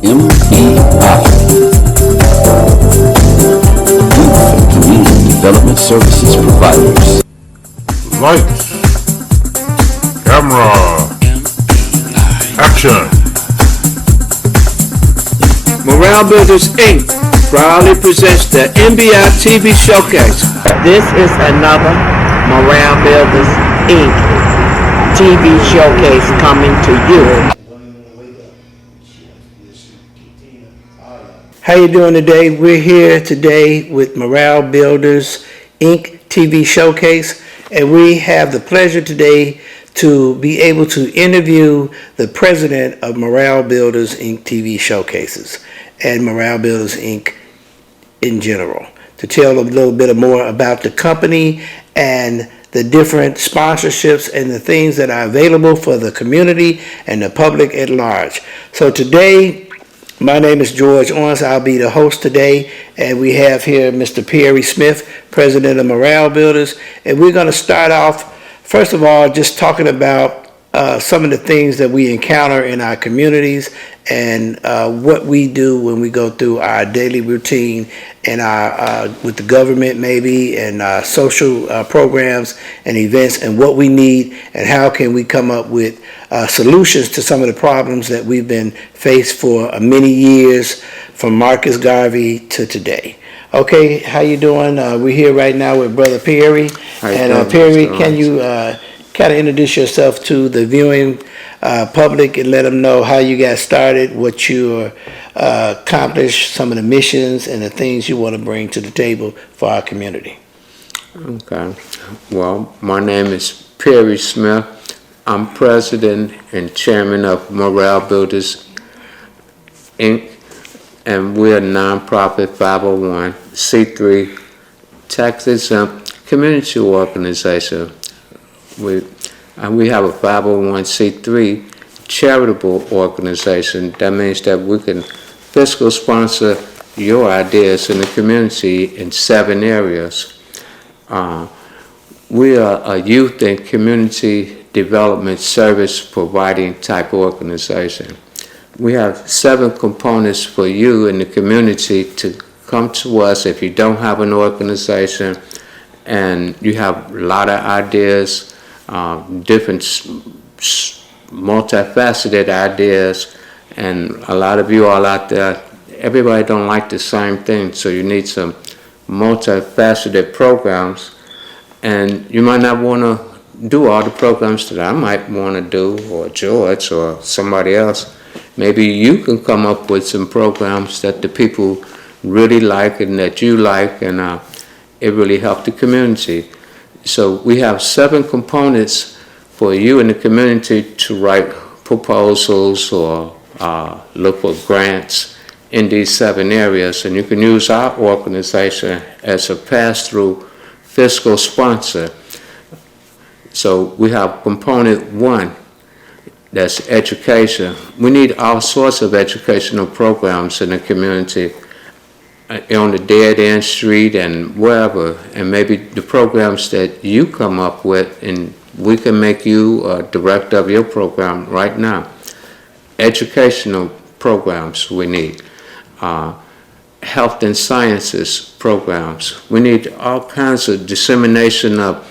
MBI, Youth and Community Development Services Providers. Lights, camera, action. Morale Builders Inc. proudly presents the MBI TV Showcase. This is another Morale Builders Inc. TV Showcase coming to you. How you doing today? We're here today with Morale Builders Inc. TV Showcase, and we have the pleasure today to be able to interview the president of Morale Builders Inc. TV Showcases and Morale Builders Inc. in general, to tell a little bit more about the company and the different sponsorships and the things that are available for the community and the public at large. So today, my name is George Owens. I'll be the host today, and we have here Mr. Perry Smith, president of Morale Builders, and we're going to start off, first of all, just talking about some of the things that we encounter in our communities and what we do when we go through our daily routine and our with the government maybe, and social programs and events, and what we need and how can we come up with solutions to some of the problems that we've been faced for many years, from Marcus Garvey to today. Okay, how you doing? We're here right now with Brother Perry. And Perry, can you kind of introduce yourself to the viewing public and let them know how you got started, what you accomplished, some of the missions and the things you want to bring to the table for our community? Okay. Well, my name is Perry Smith. I'm president and chairman of Morale Builders Inc., and we're a nonprofit 501c3 tax-exempt community organization. We have a 501c3 charitable organization. That means that we can fiscal sponsor your ideas in the community in 7 areas. We are a youth and community development service providing type organization. We have 7 components for you in the community to come to us if you don't have an organization and you have a lot of ideas, different multifaceted ideas, and a lot of you all out there, everybody don't like the same thing, so you need some multifaceted programs, and you might not want to do all the programs that I might want to do, or George or somebody else. Maybe you can come up with some programs that the people really like and that you like, and it really helps the community. So we have 7 components for you in the community to write proposals or look for grants in these 7 areas, and you can use our organization as a pass-through fiscal sponsor. So we have component 1, that's education. We need all sorts of educational programs in the community, on the dead end street and wherever, and maybe the programs that you come up with, and we can make you a director of your program right now. Educational programs we need. Health and sciences programs. We need all kinds of dissemination of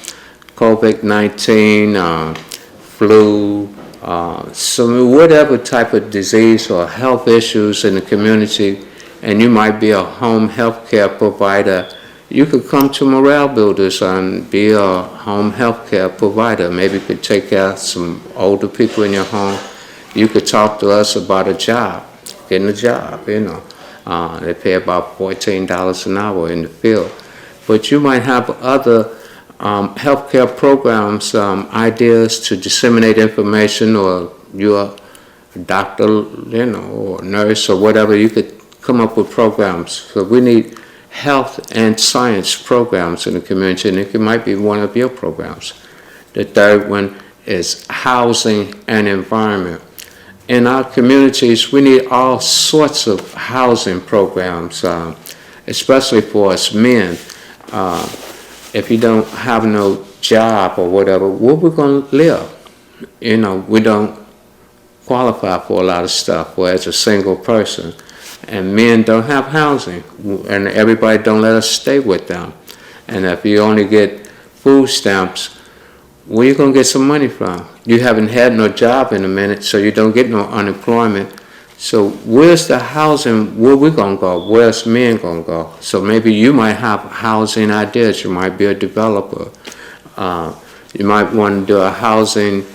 COVID-19, flu, so whatever type of disease or health issues in the community, and you might be a home health care provider, you could come to Morale Builders and be a home health care provider. Maybe you could take care of some older people in your home. You could talk to us about a job, getting a job, you know. They pay about $14 an hour in the field. But you might have other healthcare programs, ideas to disseminate information, or you're a doctor, you know, or nurse or whatever. You could come up with programs. So we need health and science programs in the community, and it might be one of your programs. The third one is housing and environment. In our communities, we need all sorts of housing programs, especially for us men. If you don't have no job or whatever, where we gonna live? You know, we don't qualify for a lot of stuff, whereas a single person. And men don't have housing, and everybody don't let us stay with them. And if you only get food stamps, where you gonna get some money from? You haven't had no job in a minute, so you don't get no unemployment. So where's the housing, where we gonna go? Where's men gonna go? So maybe you might have housing ideas. You might be a developer. You might want to do a housing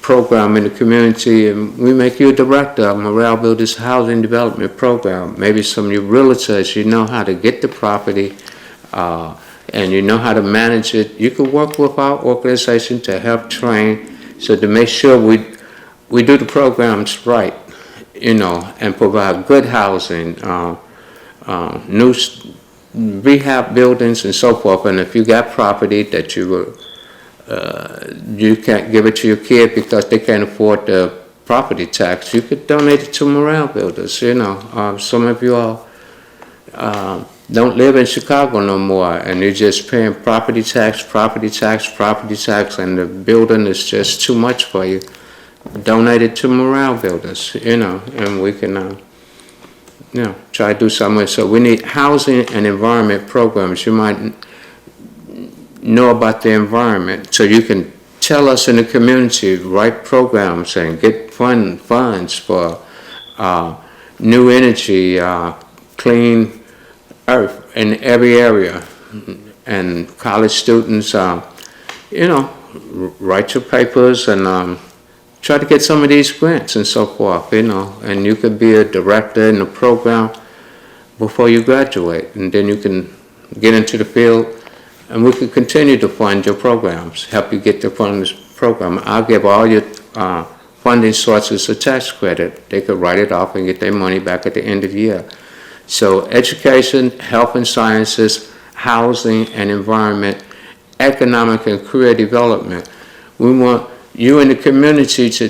program in the community, and we make you a director of Morale Builders Housing Development Program. Maybe some of your realtors, you know how to get the property, and you know how to manage it. You can work with our organization to help train, so to make sure we do the programs right, you know, and provide good housing, new rehab buildings and so forth. And if you got property that you can't give it to your kid because they can't afford the property tax, you could donate it to Morale Builders, you know. Some of you all don't live in Chicago no more, and you're just paying property tax, and the building is just too much for you. Donate it to Morale Builders, you know, and we can, you know, try to do something. So we need housing and environment programs. You might know about the environment, so you can tell us in the community, write programs and get funds for new energy, clean earth in every area. And college students, you know, write your papers and try to get some of these grants and so forth, you know, and you could be a director in the program before you graduate, and then you can get into the field, and we can continue to fund your programs, help you get to fund this program. I'll give all your funding sources a tax credit. They could write it off and get their money back at the end of the year. So education, health and sciences, housing and environment, economic and career development. We want you in the community to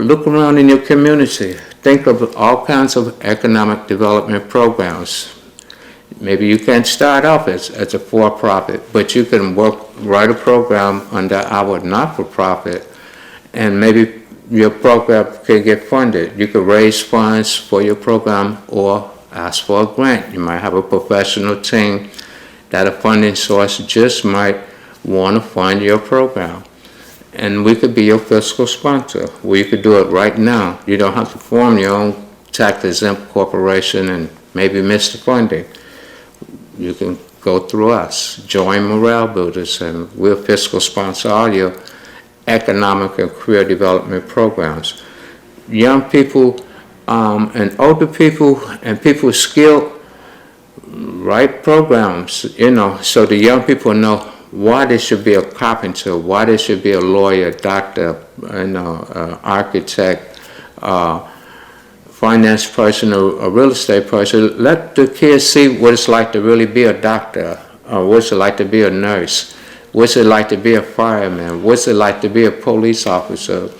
look around in your community, think of all kinds of economic development programs. Maybe you can't start off as a for-profit, but you can write a program under our not-for-profit, and maybe your program can get funded. You could raise funds for your program or ask for a grant. You might have a professional team that a funding source just might want to fund your program. And we could be your fiscal sponsor, where you could do it right now. You don't have to form your own tax-exempt corporation and maybe miss the funding. You can go through us, join Morale Builders, and we'll fiscal sponsor all your economic and career development programs. Young people and older people and people skilled, write programs, you know, so the young people know why they should be a carpenter, why they should be a lawyer, doctor, you know, architect, finance person, or a real estate person. Let the kids see what it's like to really be a doctor, what's it like to be a nurse, what's it like to be a fireman, what's it like to be a police officer.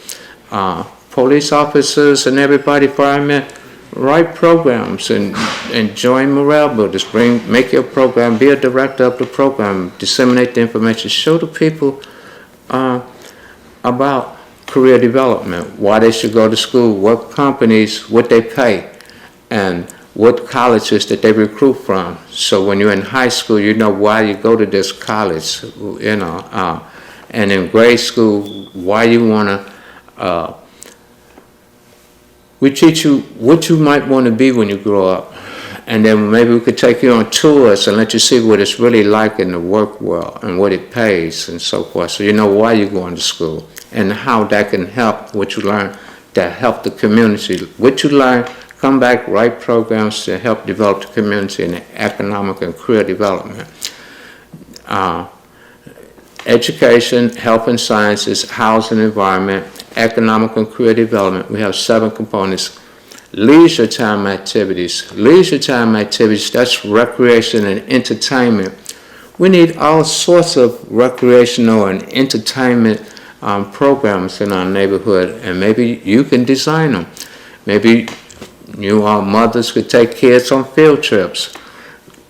Police officers and everybody, firemen, write programs and join Morale Builders. Make your program, be a director of the program, disseminate the information, show the people about career development, why they should go to school, what companies, what they pay, and what colleges that they recruit from. So when you're in high school, you know why you go to this college, you know, and in grade school, why you want to. We teach you what you might want to be when you grow up, and then maybe we could take you on tours and let you see what it's really like in the work world and what it pays and so forth, so you know why you're going to school and how that can help what you learn to help the community. What you learn, come back, write programs to help develop the community in economic and career development. Education, health and sciences, housing, environment, economic and career development. We have 7 components. Leisure time activities. Leisure time activities, that's recreation and entertainment. We need all sorts of recreational and entertainment programs in our neighborhood, and maybe you can design them. Maybe you all mothers could take kids on field trips,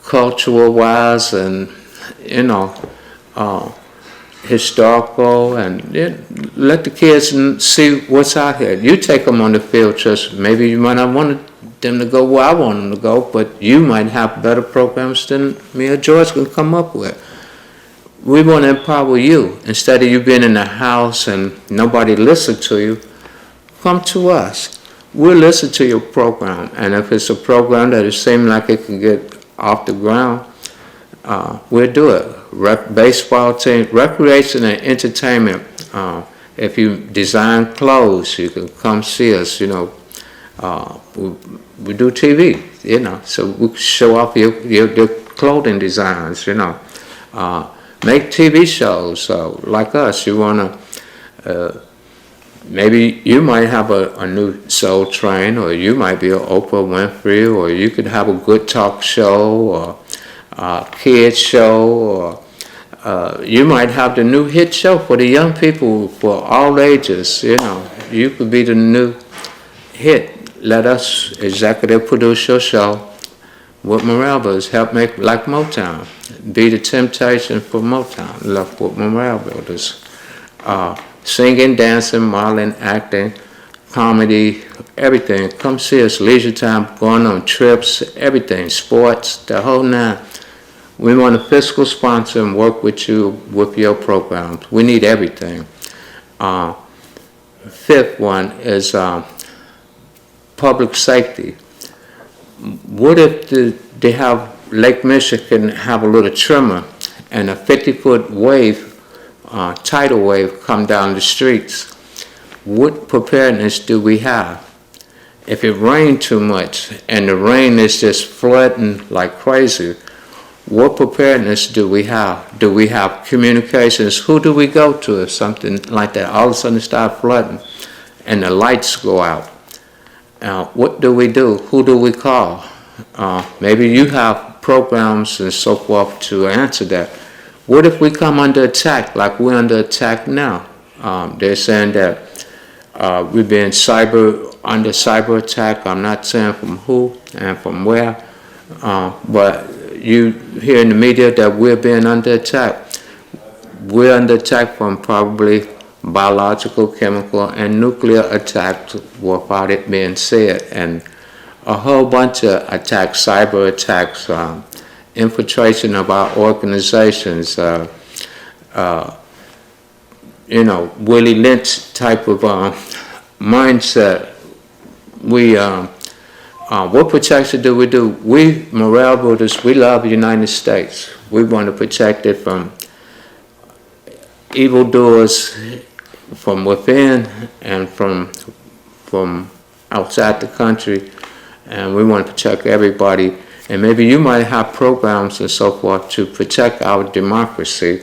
cultural wise, and you know, historical, and let the kids see what's out here. You take them on the field trips. Maybe you might not want them to go where I want them to go, but you might have better programs than me or George can come up with. We want to empower you. Instead of you being in the house and nobody listen to you, come to us. We'll listen to your program, and if it's a program that it seems like it can get off the ground, we'll do it. Baseball team, recreation and entertainment. If you design clothes, you can come see us. We do TV. So we can show off your clothing designs. Make TV shows like us. You wanna. Maybe you might have a new Soul Train, or you might be an Oprah Winfrey, or you could have a good talk show, or a kids show, or you might have the new hit show for the young people for all ages. You could be the new hit. Let us executive produce your show with Morale Builders, help make like Motown, be the Temptation for Motown, love with Morale Builders. Singing, dancing, modeling, acting, comedy, everything. Come see us, leisure time, going on trips, everything, sports, the whole nine. We want a fiscal sponsor and work with you with your programs. We need everything. Fifth one is public safety. What if they have Lake Michigan have a little tremor and a 50-foot wave, tidal wave come down the streets? What preparedness do we have? If it rained too much and the rain is just flooding like crazy, what preparedness do we have? Do we have communications? Who do we go to if something like that all of a sudden start flooding and the lights go out? What do we do? Who do we call? Maybe you have programs and so forth to answer that. What if we come under attack like we're under attack now? They're saying that we've been under cyber attack. I'm not saying from who and from where, but you hear in the media that we're being under attack. We're under attack from probably biological, chemical, and nuclear attacks without it being said, and a whole bunch of attacks, cyber attacks, infiltration of our organizations, Willie Lynch type of mindset. What protection do? We, Morale Builders, we love the United States. We want to protect it from evildoers from within and from outside the country, and we want to protect everybody. And maybe you might have programs and so forth to protect our democracy,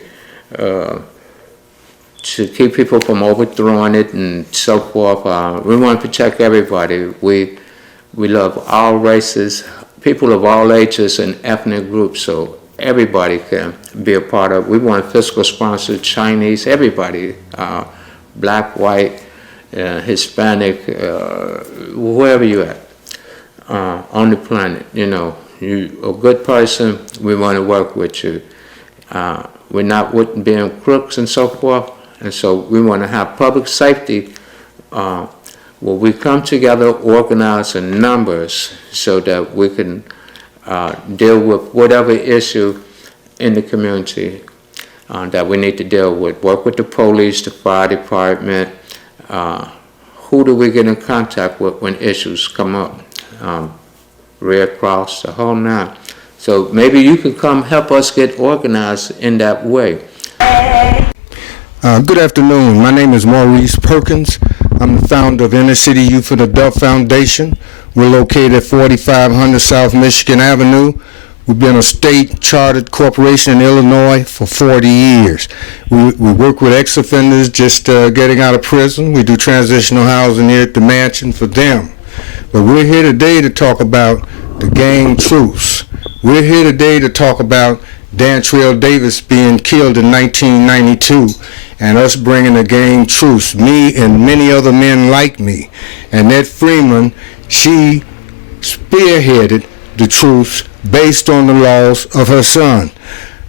to keep people from overthrowing it and so forth. We want to protect everybody. We love all races, people of all ages and ethnic groups, so everybody can be a part of it. We want fiscal sponsors, Chinese, everybody, black, white, Hispanic, wherever you're at on the planet. You a good person, we want to work with you. We're not with being crooks and so forth, and so we want to have public safety where we come together, organize in numbers so that we can deal with whatever issue in the community that we need to deal with. Work with the police, the fire department. Who do we get in contact with when issues come up? Red Cross, the whole nine. So maybe you can come help us get organized in that way. Good afternoon. My name is Maurice Perkins. I'm the founder of Inner City Youth and Adult Foundation. We're located at 4500 South Michigan Avenue. We've been a state chartered corporation in Illinois for 40 years. We work with ex-offenders just getting out of prison. We do transitional housing here at the mansion for them. But we're here today to talk about the gang truce. We're here today to talk about Dantrell Davis being killed in 1992 and us bringing a gang truce, me and many other men like me. Annette Freeman, she spearheaded the truce based on the loss of her son.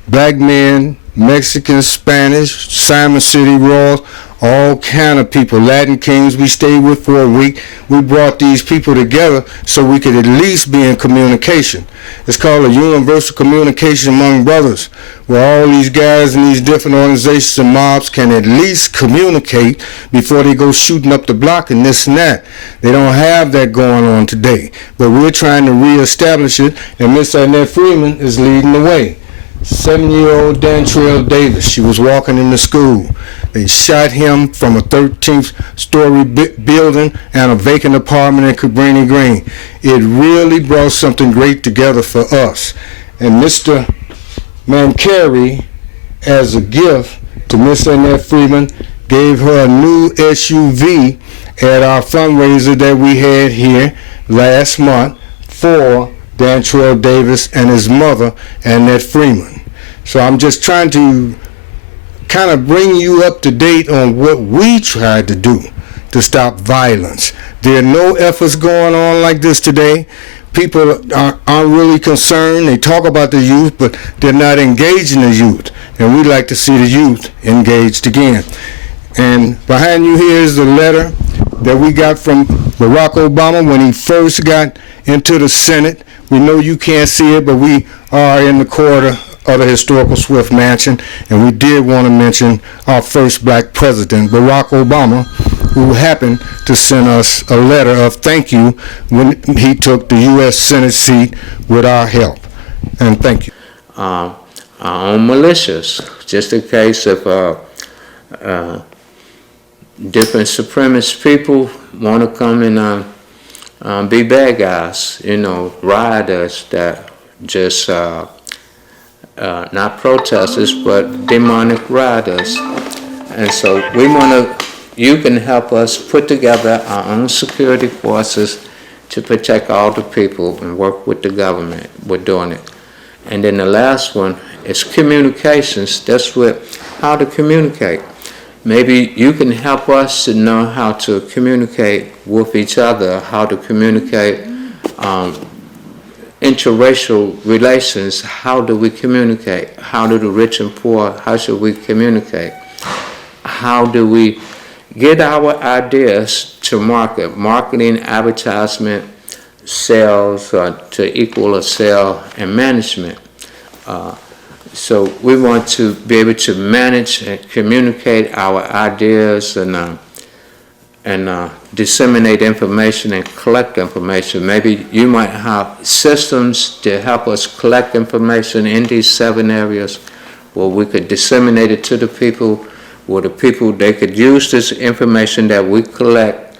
Black men Mexican, Spanish, Simon City Royals, all kind of people, Latin Kings we stayed with for a week. We brought these people together so we could at least be in communication. It's called a universal communication among brothers, where all these guys in these different organizations and mobs can at least communicate before they go shooting up the block and this and that. They don't have that going on today, but we're trying to reestablish it, and Miss Annette Freeman is leading the way. 7-year-old Dantrell Davis, she was walking into school. They shot him from a 13th story building and a vacant apartment in Cabrini Green. It really brought something great together for us. And Mr. Mancari, as a gift to Miss Annette Freeman, gave her a new SUV at our fundraiser that we had here last month for Dantrell Davis and his mother, Annette Freeman. So I'm just trying to kind of bring you up to date on what we tried to do to stop violence. There are no efforts going on like this today. People aren't really concerned. They talk about the youth, but they're not engaging the youth. And we'd like to see the youth engaged again. And behind you here is the letter that we got from Barack Obama when he first got into the Senate. We know you can't see it, but we are in the corridor of the historical Swift Mansion, and we did want to mention our first black president, Barack Obama, who happened to send us a letter of thank you when he took the U.S. Senate seat with our help. And thank you. Our own militias, just in case if different supremacist people want to come and be bad guys, rioters that just not protesters, but demonic rioters. And so you can help us put together our own security forces to protect all the people and work with the government. We're doing it. And then the last one is communications. That's how to communicate. Maybe you can help us to know how to communicate with each other, how to communicate interracial relations. How do we communicate? How do the rich and poor, how should we communicate? How do we get our ideas to market? Marketing, advertisement, sales, to equal a sale, and management. So we want to be able to manage and communicate our ideas and disseminate information and collect information. Maybe you might have systems to help us collect information in these 7 areas where we could disseminate it to the people, where the people, they could use this information that we collect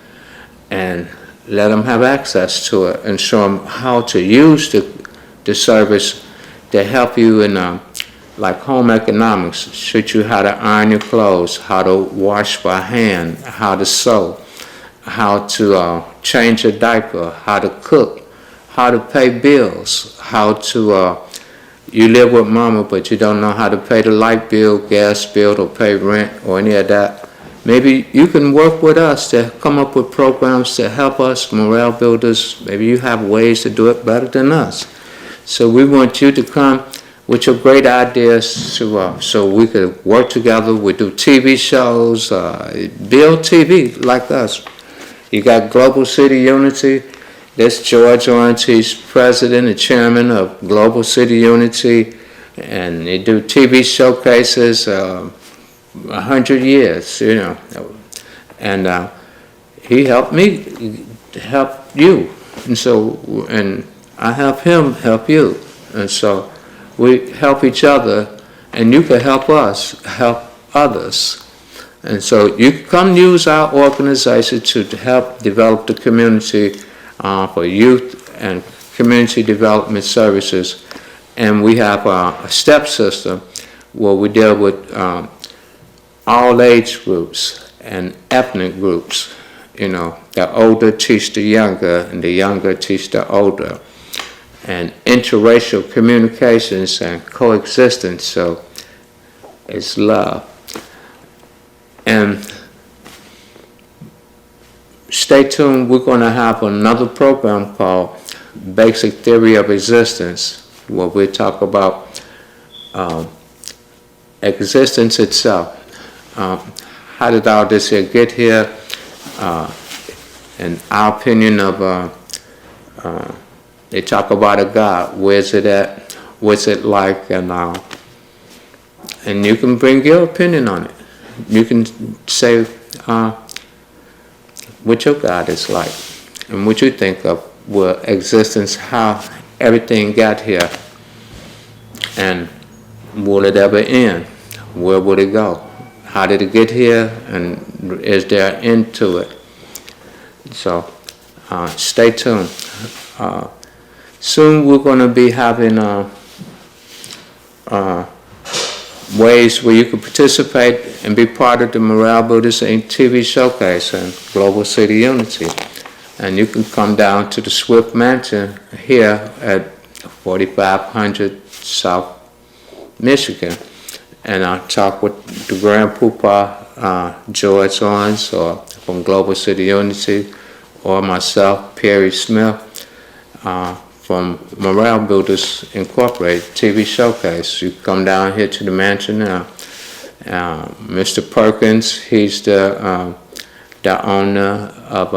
and let them have access to it and show them how to use the service to help you in like home economics, show you how to iron your clothes, how to wash by hand, how to sew, how to change a diaper, how to cook, how to pay bills, how to, you live with mama but you don't know how to pay the light bill, gas bill, or pay rent or any of that. Maybe you can work with us to come up with programs to help us, morale builders. Maybe you have ways to do it better than us. So we want you to come with your great ideas so we could work together. We do TV shows, build TV like us. You got Global City Unity. This George Ornste's president and chairman of Global City Unity, and they do TV showcases 100 years, and he helped me help you, and I help him help you, and so we help each other, and you can help us help others. And so you can come use our organization to help develop the community for youth and community development services. And we have a step system where we deal with all age groups and ethnic groups. The older teach the younger, and the younger teach the older. And interracial communications and coexistence, so it's love. And stay tuned, we're going to have another program called Basic Theory of Existence, where we talk about existence itself. How did all this here get here? In our opinion of, they talk about a God. Where's it at? What's it like? And you can bring your opinion on it. You can say what your God is like and what you think of existence, how everything got here, and will it ever end? Where would it go? How did it get here, and is there an end to it? So stay tuned. Soon we're going to be having ways where you can participate and be part of the Morale Builders Inc. TV showcase and Global City Unity. And you can come down to the Swift Mansion here at 4500 South Michigan, and I'll talk with the Grand Poobah, George Owens, or from Global City Unity, or myself, Perry Smith, from Morale Builders Incorporated TV showcase. You come down here to the mansion now. Mr. Perkins, he's the owner of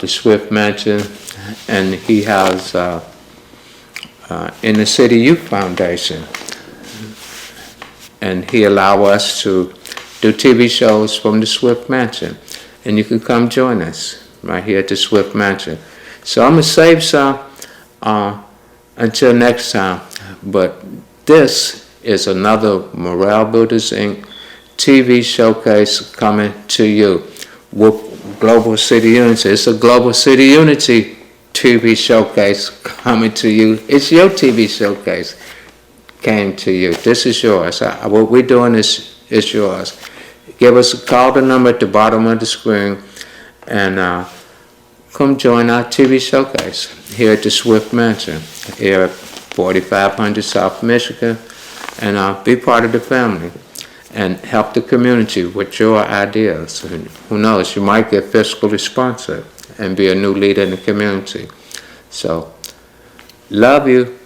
the Swift Mansion, and he has in the City Youth Foundation, and he allow us to do TV shows from the Swift Mansion, and you can come join us right here at the Swift Mansion. So I'm gonna save some until next time, but this is another Morale Builders Inc. TV showcase coming to you with Global City Unity. It's a Global City Unity TV showcase coming to you. It's your TV showcase came to you. This is yours. What we're doing is yours. Give us a call, the number at the bottom of the screen, and come join our TV showcase here at the Swift Mansion, here at 4500 South Michigan, and be part of the family and help the community with your ideas. And who knows, you might get fiscally sponsored and be a new leader in the community. So, love you,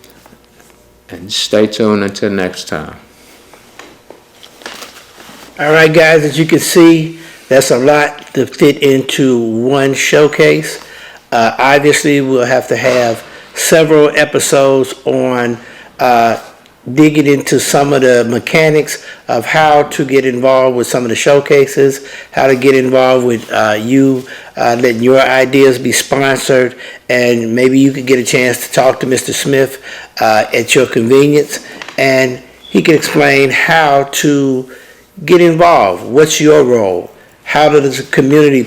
and stay tuned until next time. All right, guys, as you can see, that's a lot to fit into one showcase. Obviously, we'll have to have several episodes on digging into some of the mechanics of how to get involved with some of the showcases, how to get involved with you letting your ideas be sponsored, and maybe you could get a chance to talk to Mr. Smith at your convenience, and he can explain how to get involved. What's your role? How does the community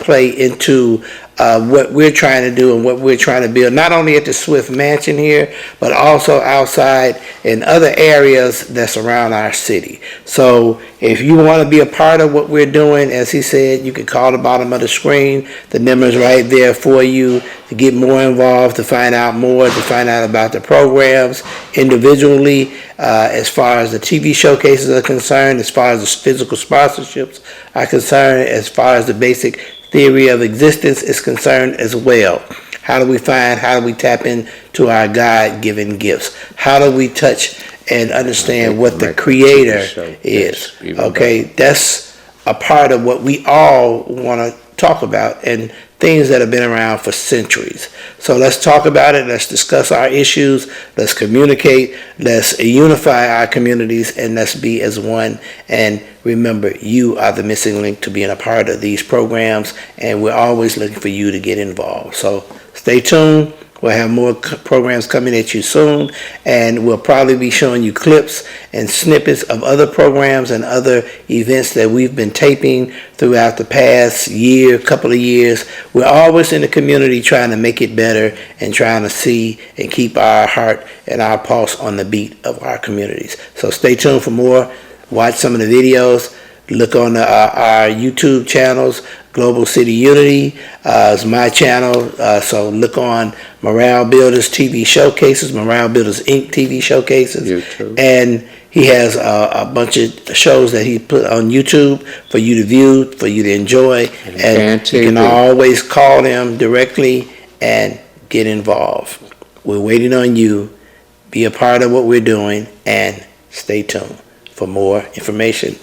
play into what we're trying to do and what we're trying to build, not only at the Swift Mansion here, but also outside in other areas that surround our city. So if you want to be a part of what we're doing, as he said, you can call the bottom of the screen. The number's right there for you to get more involved, to find out more, to find out about the programs individually, as far as the TV showcases are concerned, as far as the physical sponsorships are concerned, as far as the basic theory of existence is concerned as well. How do we tap into our God-given gifts? How do we touch and understand what the Creator is? Okay, that's a part of what we all want to talk about, and things that have been around for centuries. So let's talk about it. Let's discuss our issues. Let's communicate. Let's unify our communities, and let's be as one. And remember, you are the missing link to being a part of these programs, and we're always looking for you to get involved. So stay tuned. We'll have more programs coming at you soon, and we'll probably be showing you clips and snippets of other programs and other events that we've been taping throughout the past year, couple of years. We're always in the community trying to make it better and trying to see and keep our heart and our pulse on the beat of our communities. So stay tuned for more. Watch some of the videos. Look on our YouTube channels. Global City Unity is my channel, so look on Morale Builders TV Showcases, Morale Builders Inc. TV Showcases, YouTube. And he has a bunch of shows that he put on YouTube for you to view, for you to enjoy, and you can always call them directly and get involved. We're waiting on you. Be a part of what we're doing and stay tuned. For more information,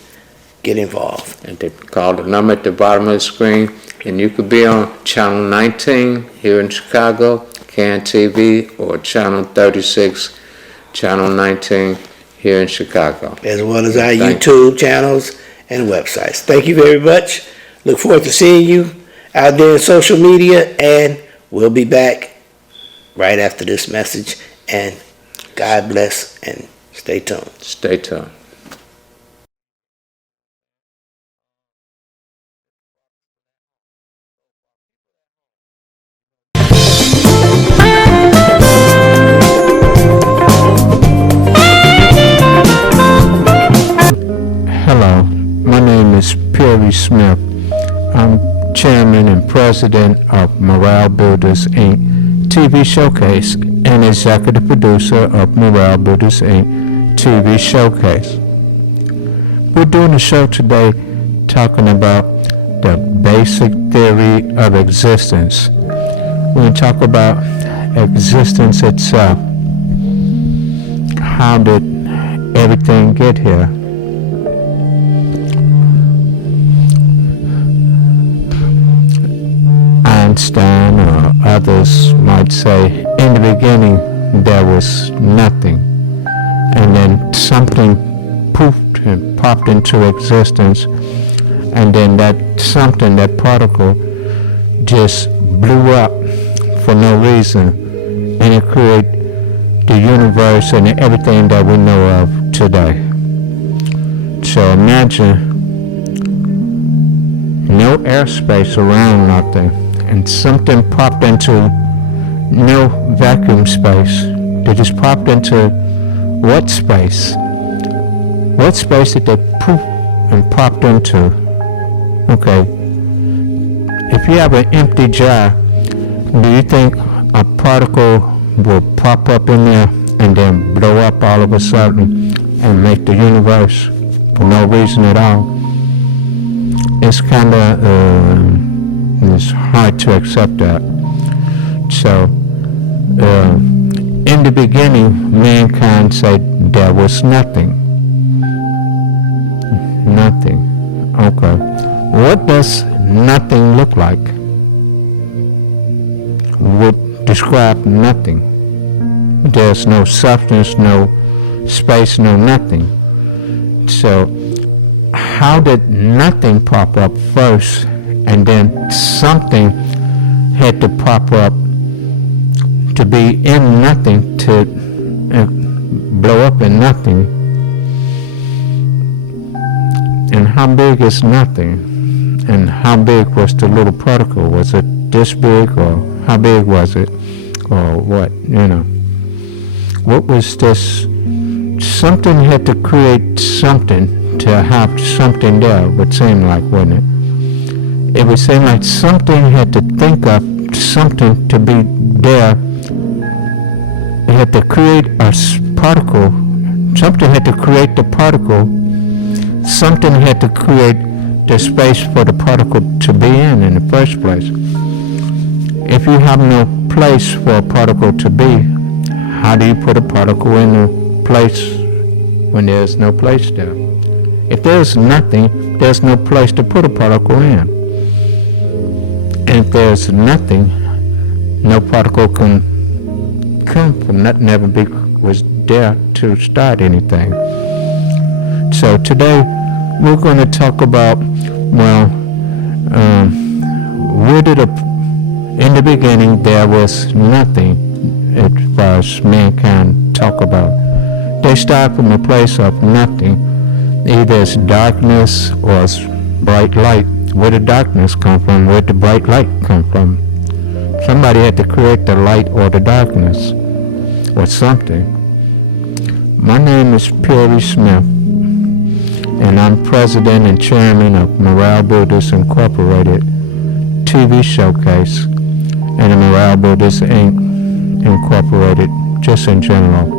get involved. And they call the number at the bottom of the screen, and you could be on Channel 19 here in Chicago, CAN TV, or Channel 36, Channel 19 here in Chicago. As well as our Thank YouTube channels and websites. Thank you very much. Look forward to seeing you out there in social media, and we'll be back right after this message. And God bless, and stay tuned. Stay tuned. Hello, my name is Perry Smith. I'm Chairman and President of Morale Builders Inc. TV Showcase and Executive Producer of Morale Builders Inc. TV Showcase. We're doing a show today talking about the basic theory of existence. We're going to talk about existence itself. How did everything get here? Einstein or others might say, in the beginning there was nothing, and then something poofed and popped into existence, and then that something, that particle, just blew up for no reason, and it created the universe and everything that we know of today. So imagine no airspace around nothing, and something popped into no vacuum space. They just popped into what space? What space did they poof and popped into? Okay, if you have an empty jar, do you think a particle will pop up in there and then blow up all of a sudden and make the universe for no reason at all? It's kind of it's hard to accept that. So, in the beginning, mankind said there was nothing. Nothing. Okay. What does nothing look like? Would describe nothing. There's no substance, no space, no nothing. So, how did nothing pop up first? And then something had to pop up to be in nothing, to blow up in nothing. And how big is nothing? And how big was the little particle? Was it this big, or how big was it? Or what, What was this? Something had to create something to have something there, it would seem like, wouldn't it? It would seem like something had to think of something to be there. It had to create a particle. Something had to create the particle. Something had to create the space for the particle to be in the first place. If you have no place for a particle to be, how do you put a particle in a place when there's no place there? If there's nothing, there's no place to put a particle in. And if there's nothing, no particle can come from nothing, never was there to start anything. So today we're going to talk about, where did in the beginning there was nothing as far as mankind talk about. They start from a place of nothing. Either it's darkness or it's bright light. Where did darkness come from? Where did the bright light come from? Somebody had to create the light or the darkness or something. My name is Perry Smith, and I'm President and Chairman of Morale Builders Incorporated TV Showcase and the Morale Builders Inc. Incorporated, just in general.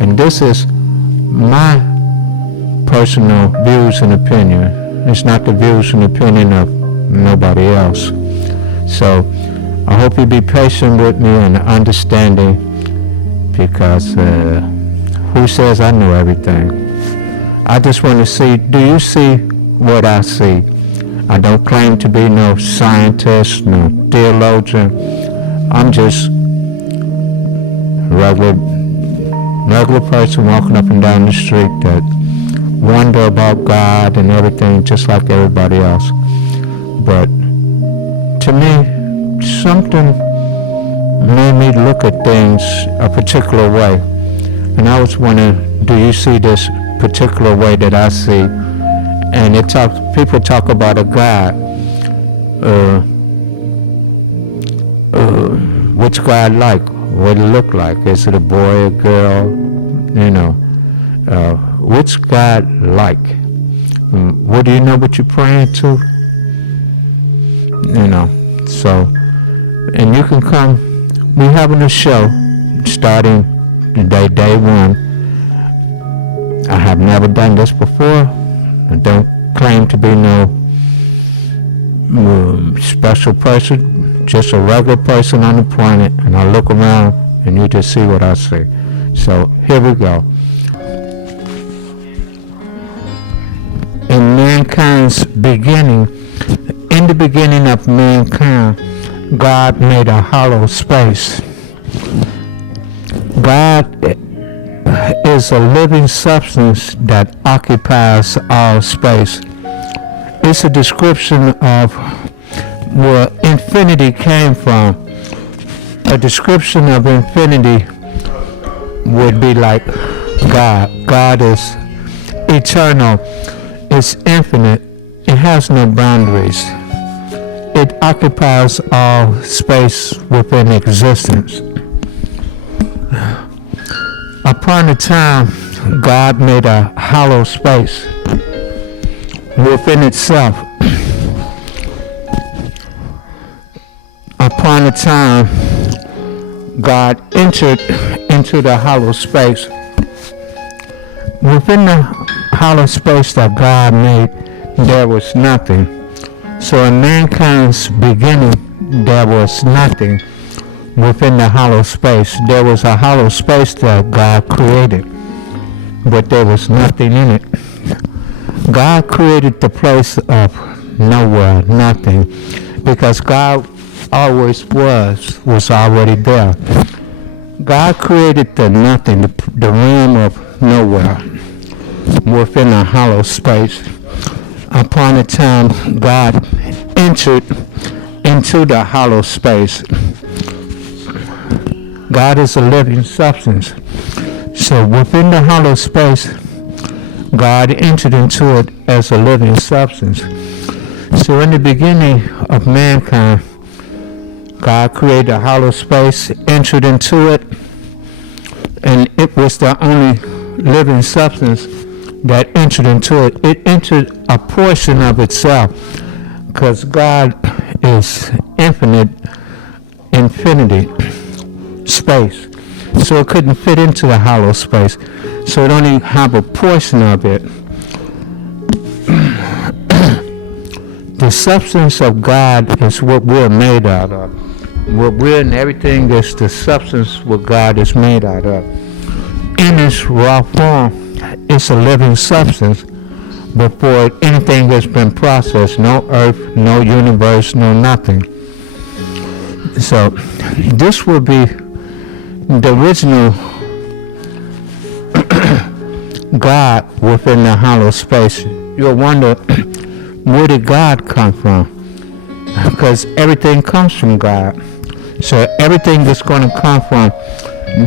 And this is my personal views and opinion. It's not the views and opinion of nobody else. So I hope you be patient with me and understanding, because who says I know everything. I just want to see, do you see what I see? I don't claim to be no scientist, no theologian. I'm just regular person walking up and down the street that wonder about God and everything just like everybody else. But to me, something made me look at things a particular way. And I was wondering, do you see this particular way that I see? And people talk about a God. What's God like? What it look like? Is it a boy, a girl? What's God like? What do you know what you're praying to? So, and you can come. We're having a show starting day one. I have never done this before. I don't claim to be no special person, just a regular person on the planet, and I look around and you just see what I see. So here we go. In mankind's beginning, in the beginning of mankind, God made a hollow space. God is a living substance that occupies all space. It's a description of where infinity came from. A description of infinity would be like God. God is eternal. It's infinite. It has no boundaries. It occupies all space within existence. Upon a time, God made a hollow space within itself. Upon a time, God entered into the hollow space. Within the hollow space that God made, there was nothing. So in mankind's beginning, there was nothing within the hollow space. There was a hollow space that God created, but there was nothing in it. God created the place of nowhere, nothing, because God always was already there. God created the nothing, the realm of nowhere, within a hollow space. Upon a time, God entered into the hollow space. God is a living substance. So within the hollow space, God entered into it as a living substance. So in the beginning of mankind, God created a hollow space, entered into it, and it was the only living substance that entered into it. It entered a portion of itself, because God is infinity, space. So it couldn't fit into the hollow space. So it only have a portion of it. The substance of God is what we're made out of. What we're and everything is the substance what God is made out of. In its raw form, it's a living substance before anything has been processed. No earth, no universe, no nothing. So this will be the original God within the hollow space. You'll wonder, where did God come from? Because everything comes from God. So everything is going to come from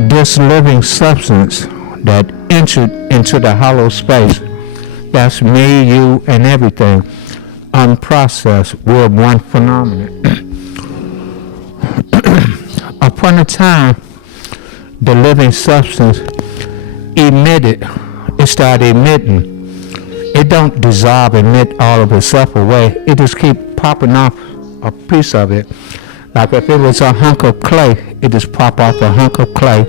this living substance that entered into the hollow space. That's me, you, and everything. Unprocessed, we're one phenomenon. Upon a time, the living substance emitted. It started emitting. It don't dissolve, emit all of itself away. It just keep popping off a piece of it. Like if it was a hunk of clay, it just pop off a hunk of clay.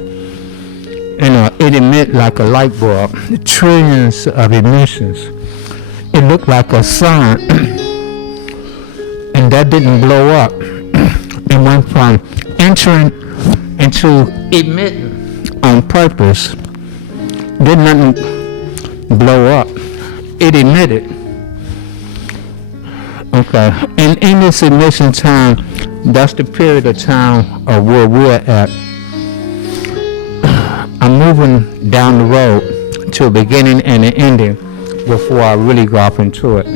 It emit like a light bulb. Trillions of emissions. It looked like a sun. And that didn't blow up. It went from entering into emitting on purpose. didn't nothing blow up. It emitted. Okay. And in this emission time, that's the period of time of where we're at. I'm moving down the road to a beginning and an ending before I really go off into it.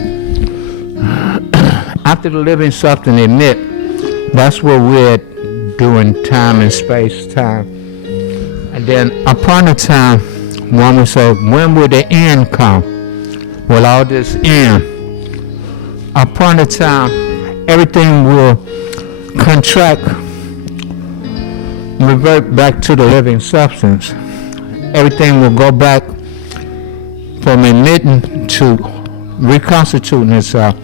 After the living substance emit, that's where we're doing time and space time. And then upon the time, one would say, when will the end come? Will all this end? Upon the time, everything will contract, revert back to the living substance. Everything will go back from emitting to reconstituting itself.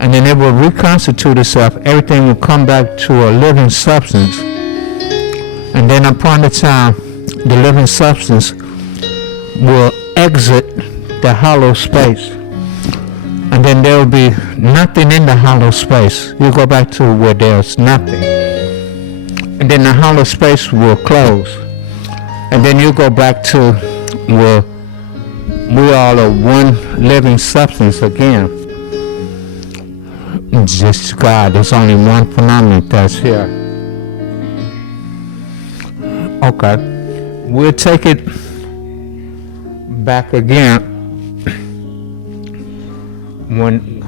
And then it will reconstitute itself. Everything will come back to a living substance. And then upon the time, the living substance will exit the hollow space. And then there will be nothing in the hollow space. You go back to where there's nothing. And then the hollow space will close. And then you go back to where we all are one living substance again. Just God, there's only one phenomenon that's here. Okay. We'll take it back again. When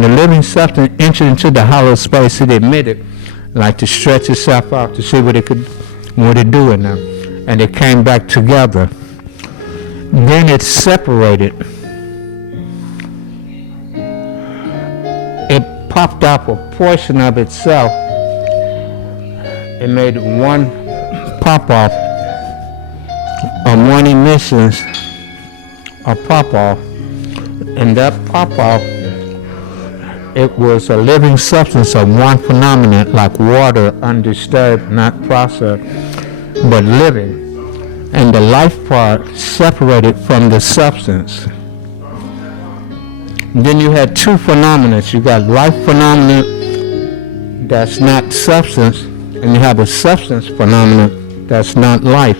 the living substance entered into the hollow space, it emitted, like to stretch itself out to see what it do in them. And it came back together. Then it separated. It popped up a portion of itself. It made one pop-off, or one emissions, a pop-off. And that pop-off, it was a living substance of one phenomenon, like water, undisturbed, not processed, but living. And the life part separated from the substance. Then you had two phenomena. You got life phenomena that's not substance, and you have a substance phenomena that's not life.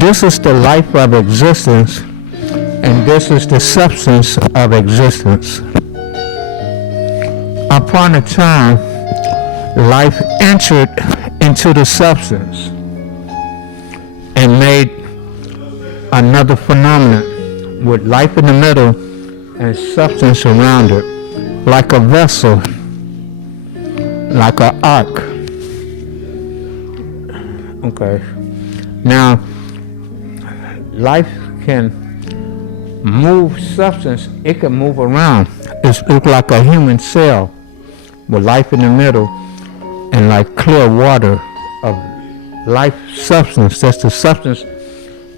This is the life of existence, and this is the substance of existence. Upon a time, life entered into the substance and made another phenomenon with life in the middle and substance around it, like a vessel, like an ark. Okay. Now, life can move substance. It can move around. It's like a human cell with life in the middle and like clear water of life substance. That's the substance.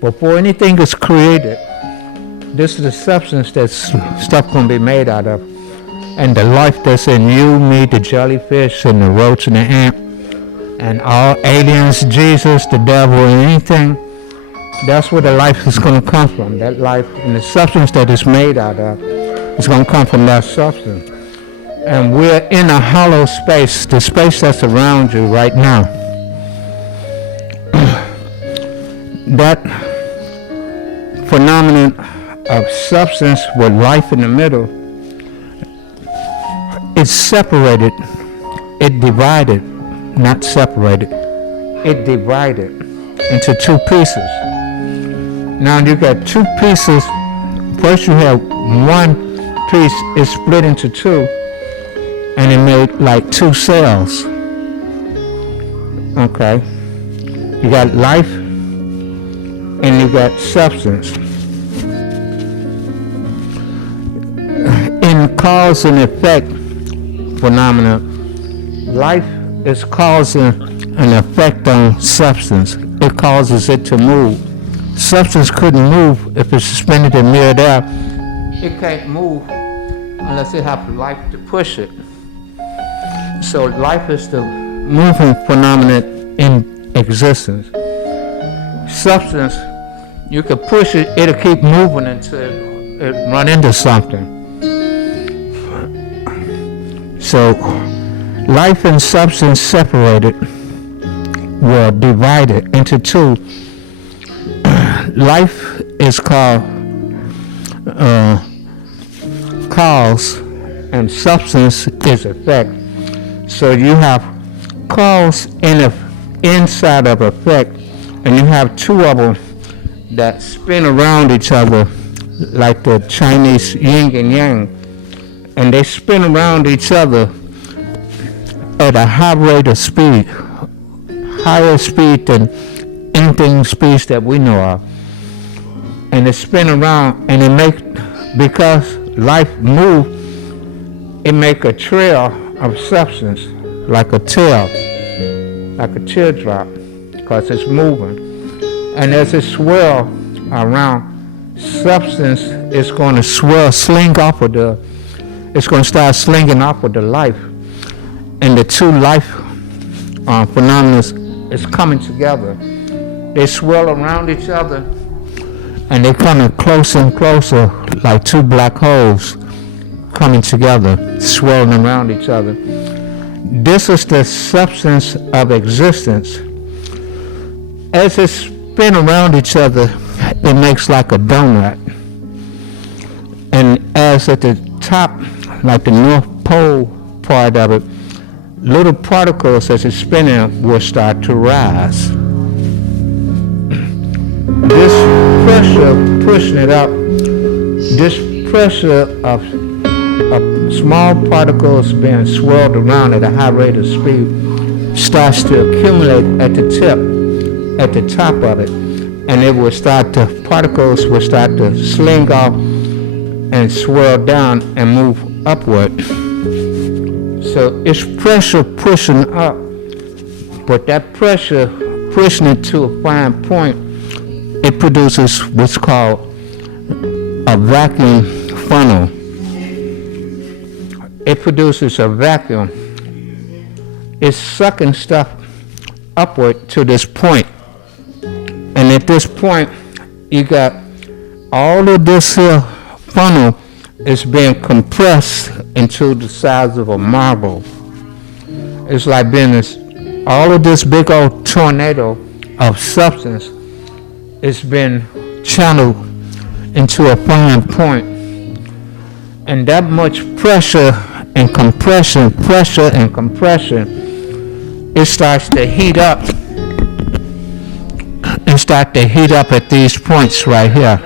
Before anything is created, this is the substance that stuff gonna be made out of. And the life that's in you, me, the jellyfish, and the roach, and the ant, and all aliens, Jesus, the devil, and anything, that's where the life is gonna come from. That life and the substance that it's made out of is gonna come from that substance. And we're in a hollow space, the space that's around you right now. That phenomenon of substance with life in the middle, it's separated, it divided, not separated, it divided into two pieces. Now you got two pieces. First you have one piece is split into two, and it made like two cells. Okay. You got life and you got substance. In cause and effect phenomena, life is causing an effect on substance. It causes it to move. Substance couldn't move if it's suspended in midair. It can't move unless it has life to push it. So life is the moving phenomenon in existence. Substance, you can push it, it'll keep moving until it run into something. So life and substance separated, were divided into two, life is called cause, and substance is effect. So you have cause inside of effect, and you have two of them that spin around each other like the Chinese yin and yang, and they spin around each other at a high rate of speed, higher speed than anything speeds that we know of. And they spin around, and because life moves, it make a trail of substance, like a teardrop, because it's moving. And as it swirl around, substance is going to sling off of it's going to start slinging off of the life. And the two life phenomena is coming together. They swirl around each other, and they're coming closer and closer, like two black holes coming together, swirling around each other. This is the substance of existence. As it spin around each other, it makes like a donut. And as at the top, like the North Pole part of it, little particles as it's spinning will start to rise. This pressure pushing it up, this pressure of small particles being swirled around at a high rate of speed starts to accumulate at the tip, at the top of it, and particles will start to sling off and swirl down and move upward. So it's pressure pushing up, but that pressure pushing it to a fine point, it produces what's called a vacuum funnel. It produces a vacuum. It's sucking stuff upward to this point. And at this point, you got all of this here funnel is being compressed into the size of a marble. It's like being all of this big old tornado of substance is been channeled into a fine point. And that much pressure and compression, it starts to heat up. And start to heat up at these points right here.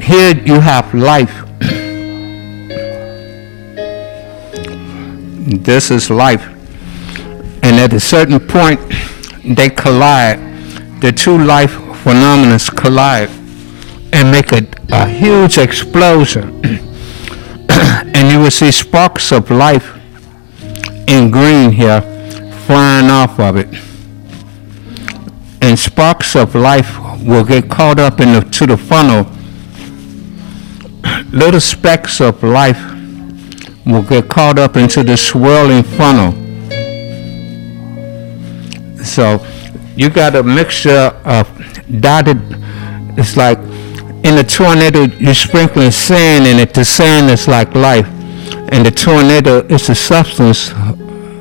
Here you have life. This is life. And at a certain point, they collide. The two life phenomena collide and make a huge explosion. And you will see sparks of life in green here flying off of it. And sparks of life will get caught up to the funnel. Little specks of life will get caught up into the swirling funnel. So you got a mixture of dotted, it's like in a tornado you're sprinkling sand in it. The sand is like life, and the tornado is the substance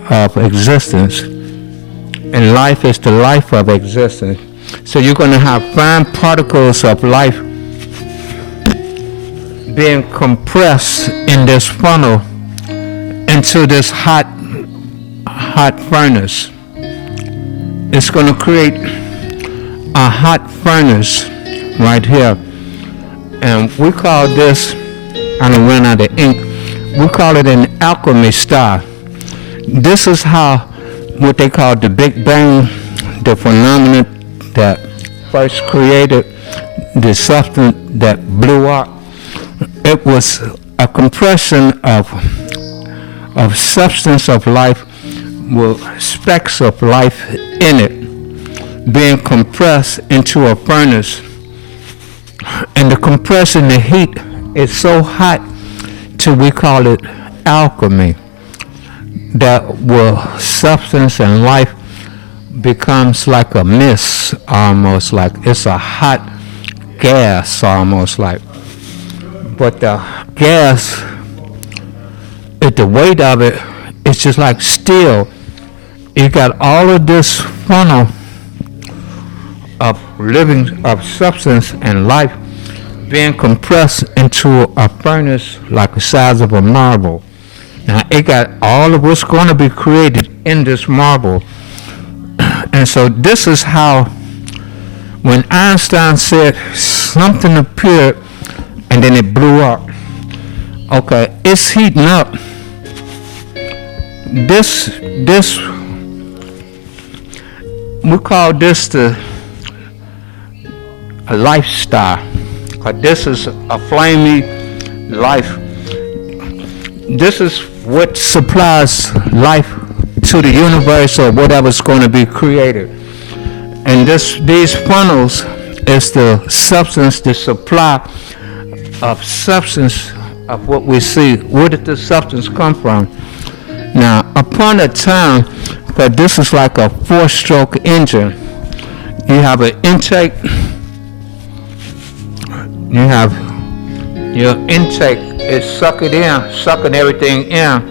of existence, and life is the life of existence. So you're going to have fine particles of life being compressed in this funnel into this hot furnace. It's going to create a hot furnace right here. And we call this, I don't run out of ink, we call it an alchemy star. This is how, what they call the Big Bang, the phenomenon that first created the substance that blew up. It was a compression of substance of life with specks of life in it being compressed into a furnace. And the compression, the heat is so hot till we call it alchemy, that will substance and life becomes like a mist, almost like it's a hot gas, almost like. But the gas, the weight of it it's just like steel. You got all of this funnel of living, of substance and life being compressed into a furnace like the size of a marble. Now it got all of what's going to be created in this marble. And so this is how, when Einstein said something appeared and then it blew up, okay, it's heating up. This, we call this a lifestyle. This is a flamey life. This is what supplies life to the universe or whatever's going to be created. And these funnels is the substance, the supply of substance of what we see. Where did this substance come from? Now, upon a time, because this is like a 4-stroke engine, you have an intake. You have your intake is sucking everything in.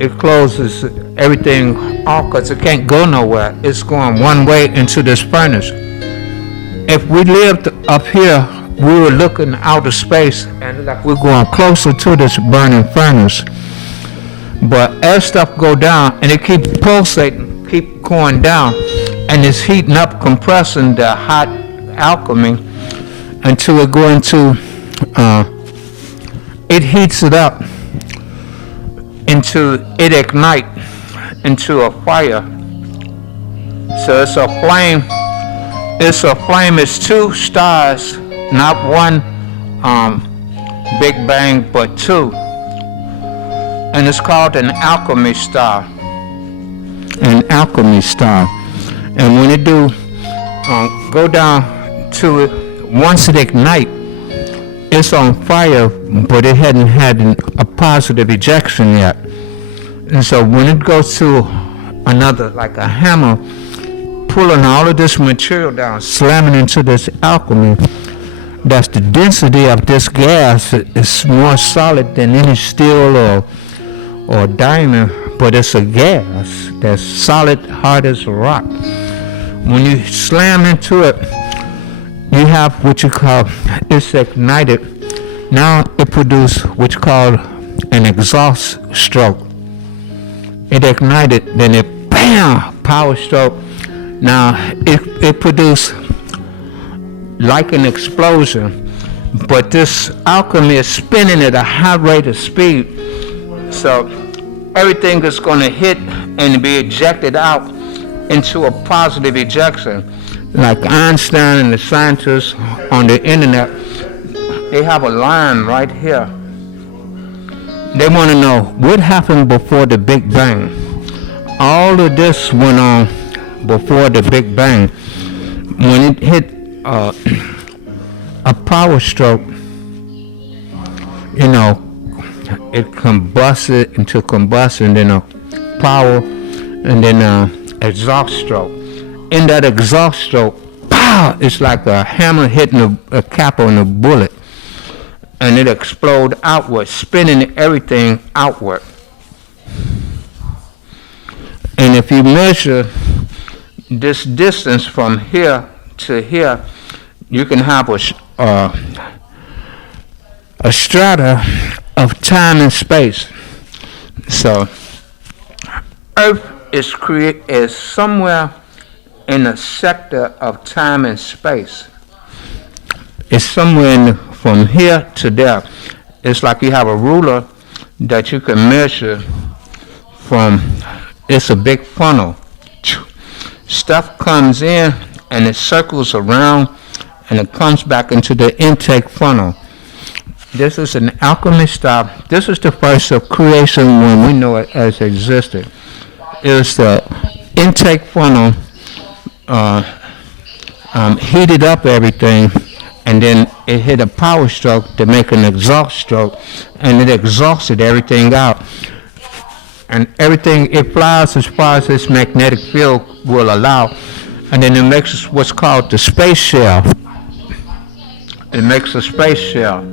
It closes everything off because it can't go nowhere. It's going one way into this furnace. If we lived up here, we were looking out of space and like we're going closer to this burning furnace. But as stuff go down and it keeps pulsating, keep going down, and it's heating up, compressing the hot alchemy until it go into, it heats it up until it ignite into a fire. So it's a flame. It's 2 stars, not one Big Bang, but 2. And it's called an alchemy star. An alchemy star. And when it do go down to it, once it ignite, it's on fire, but it hadn't had a positive ejection yet. And so when it goes to another, like a hammer, pulling all of this material down, slamming into this alchemy, that's the density of this gas. It's more solid than any steel or diamond, but it's a gas that's solid, hard as a rock. When you slam into it, you have what you call, it's ignited. Now it produces what you call an exhaust stroke. It ignited, then it bam, power stroke. Now it produced like an explosion, but this alchemy is spinning at a high rate of speed. So everything is going to hit and be ejected out into a positive ejection. Like Einstein and the scientists on the internet, they have a line right here. They want to know what happened before the Big Bang. All of this went on before the Big Bang. When it hit a power stroke, it combusted into combustion, then a power, and then exhaust stroke. In that exhaust stroke, pow! It's like a hammer hitting a cap on a bullet, and it explodes outward, spinning everything outward. And if you measure this distance from here to here, you can have a strata of time and space. So Earth is somewhere in a sector of time and space. It's somewhere from here to there. It's like you have a ruler that you can measure from. It's a big funnel. Stuff comes in and it circles around and it comes back into the intake funnel. This is an alchemy star. This is the first of creation when we know it as existed. It's the intake funnel heated up everything, and then it hit a power stroke to make an exhaust stroke, and it exhausted everything out. And everything, it flies as far as this magnetic field will allow, and then it makes what's called the space shell. It makes a space shell.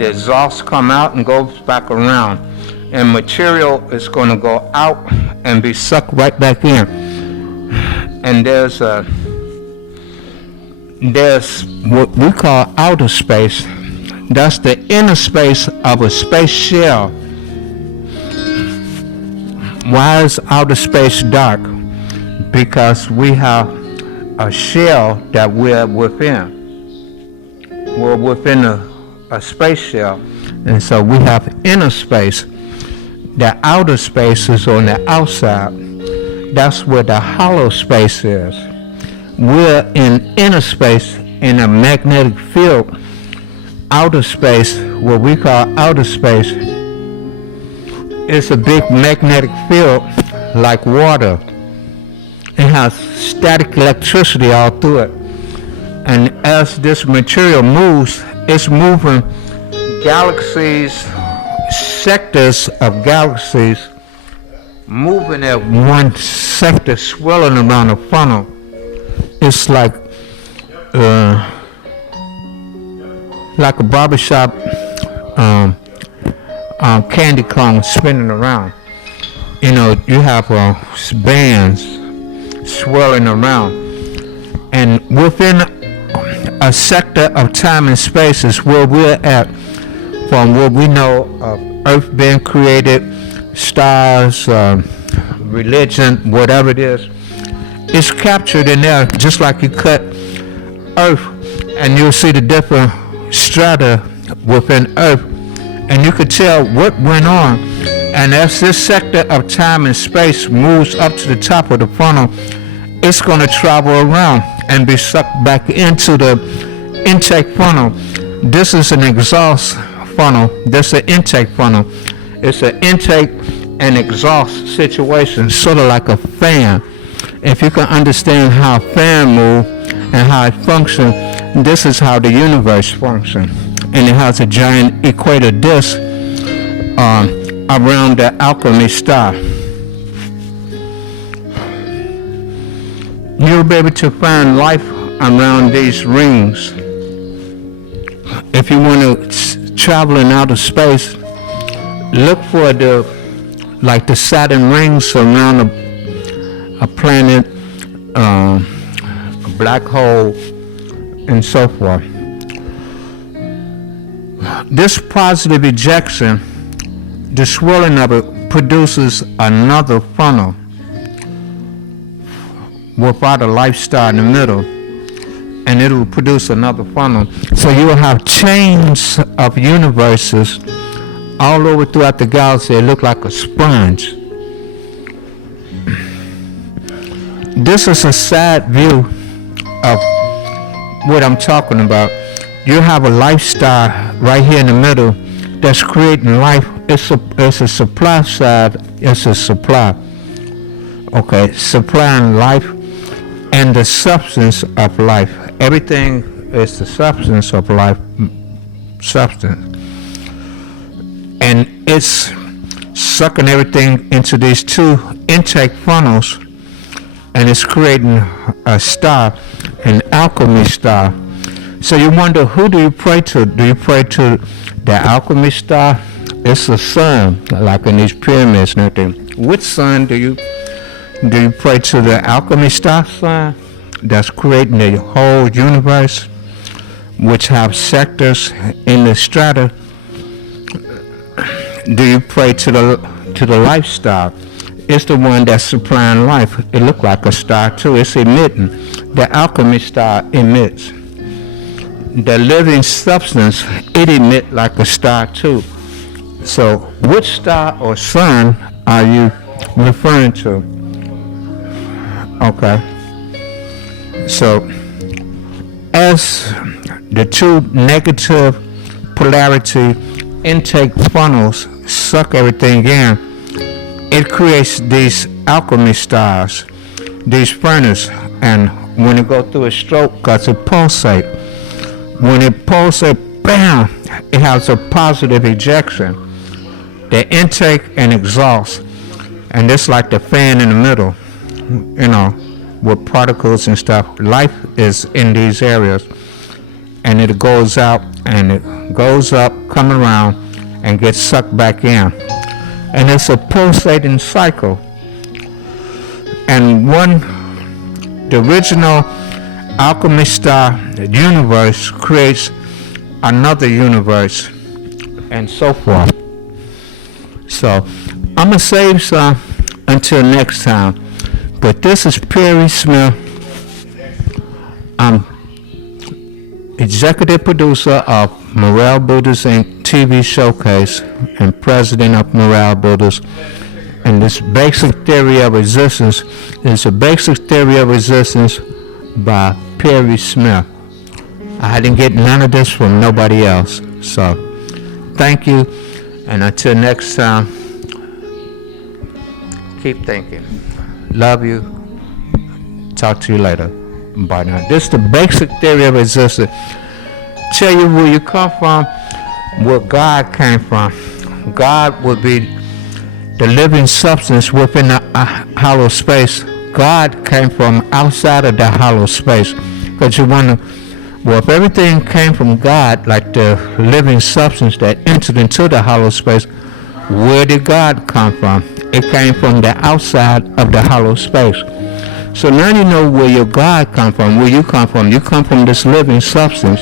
the exhaust come out and goes back around, and material is going to go out and be sucked right back in. And there's what we call outer space. That's the inner space of a space shell. Why is outer space dark? Because we have a shell that we're within. We're within a space shell, and so we have inner space. The outer space is on the outside. That's where the hollow space is. We're in inner space in a magnetic field. Outer space, what we call outer space, is a big magnetic field like water. It has static electricity all through it. And as this material moves, it's moving galaxies, sectors of galaxies, moving at one sector, swirling around a funnel. It's like a barbershop candy cone spinning around. You know, you have bands swirling around, and within a sector of time and space is where we're at, from what we know of Earth being created, stars, religion, whatever it is. It's captured in there, just like you cut Earth, and you'll see the different strata within Earth, and you could tell what went on. And as this sector of time and space moves up to the top of the funnel, it's going to travel around and be sucked back into the intake funnel. This is an exhaust funnel. This is an intake funnel. It's an intake and exhaust situation, sort of like a fan. If you can understand how a fan moves and how it functions, this is how the universe functions. And it has a giant equator disk around the alchemy star. You'll be able to find life around these rings. If you want to travel in outer space, look for the Saturn rings around a planet, a black hole, and so forth. This positive ejection, the swirling of it, produces another funnel without a life star in the middle, and it'll produce another funnel. So you will have chains of universes all over throughout the galaxy. They look like a sponge. This is a side view of what I'm talking about. You have a life star right here in the middle that's creating life. It's a supply side. It's a supply. Okay, supplying life and the substance of life. Everything is the substance of life. Substance. And it's sucking everything into these two intake funnels, and it's creating a star, an alchemy star. So you wonder, who do you pray to? Do you pray to the alchemy star? It's a sun, like in these pyramids and everything. Which sun do you pray to? The alchemy star sun that's creating the whole universe, which have sectors in the strata? Do you pray to the life star? It's the one that's supplying life. It looks like a star too. It's emitting. The alchemy star emits. The living substance, it emits like a star too. So which star or sun are you referring to? Okay. So as the two negative polarity intake funnels suck everything in, it creates these alchemy stars, these furnace, and when it goes through a stroke, because it pulsates. When it pulsates, bam, it has a positive ejection. The intake and exhaust, and it's like the fan in the middle, you know, with particles and stuff. Life is in these areas, and it goes out and it goes up, come around, and gets sucked back in. And it's a pulsating cycle. And the original alchemy star universe creates another universe, and so forth. So I'm gonna save some until next time. But this is Perry Smith. I'm executive producer of Morale Builders Inc. TV Showcase and president of Morale Builders. And this basic theory of existence is a basic theory of existence by Perry Smith. I didn't get none of this from nobody else. So thank you, and until next time, keep thinking. Love you. Talk to you later. Bye now. This is the basic theory of existence. Tell you where you come from, where God came from. God would be the living substance within the hollow space. God came from outside of the hollow space. Because you wonder, well, if everything came from God, like the living substance that entered into the hollow space, where did God come from? It came from the outside of the hollow space. So now you know where your God come from, where you come from. You come from this living substance,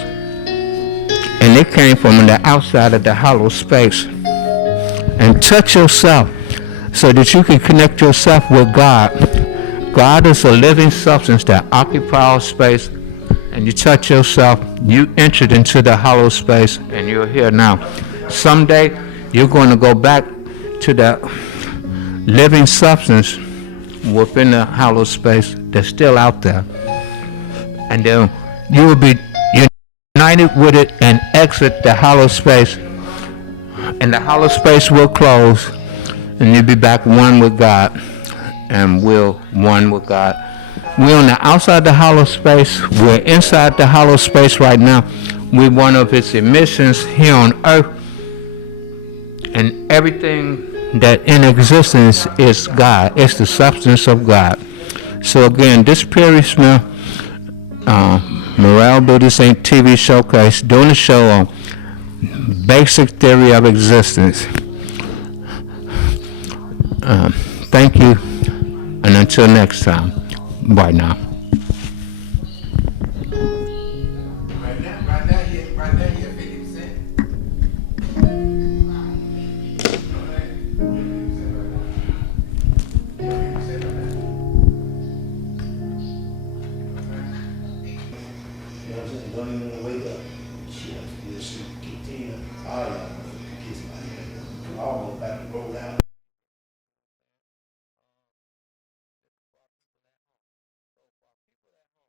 and it came from the outside of the hollow space. And touch yourself so that you can connect yourself with God. God is a living substance that occupies space, and you touch yourself, you entered into the hollow space, and you're here now. Someday, you're going to go back to the living substance within the hollow space that's still out there. And then you will be united with it and exit the hollow space. And the hollow space will close, and you'll be back one with God, and we're one with God. We're on the outside the hollow space. We're inside the hollow space right now. We're one of its emissions here on Earth. And everything that in existence is God. It's the substance of God. So again, this Perry Smith, Morale Builders Inc. TV Showcase, doing a show on basic theory of existence. Thank you, and until next time, bye now. Right now, you're 50%. Don't even want to wake up. Shit, I feel shit. Keep teeing up. All y'all kids, I almost about to roll out.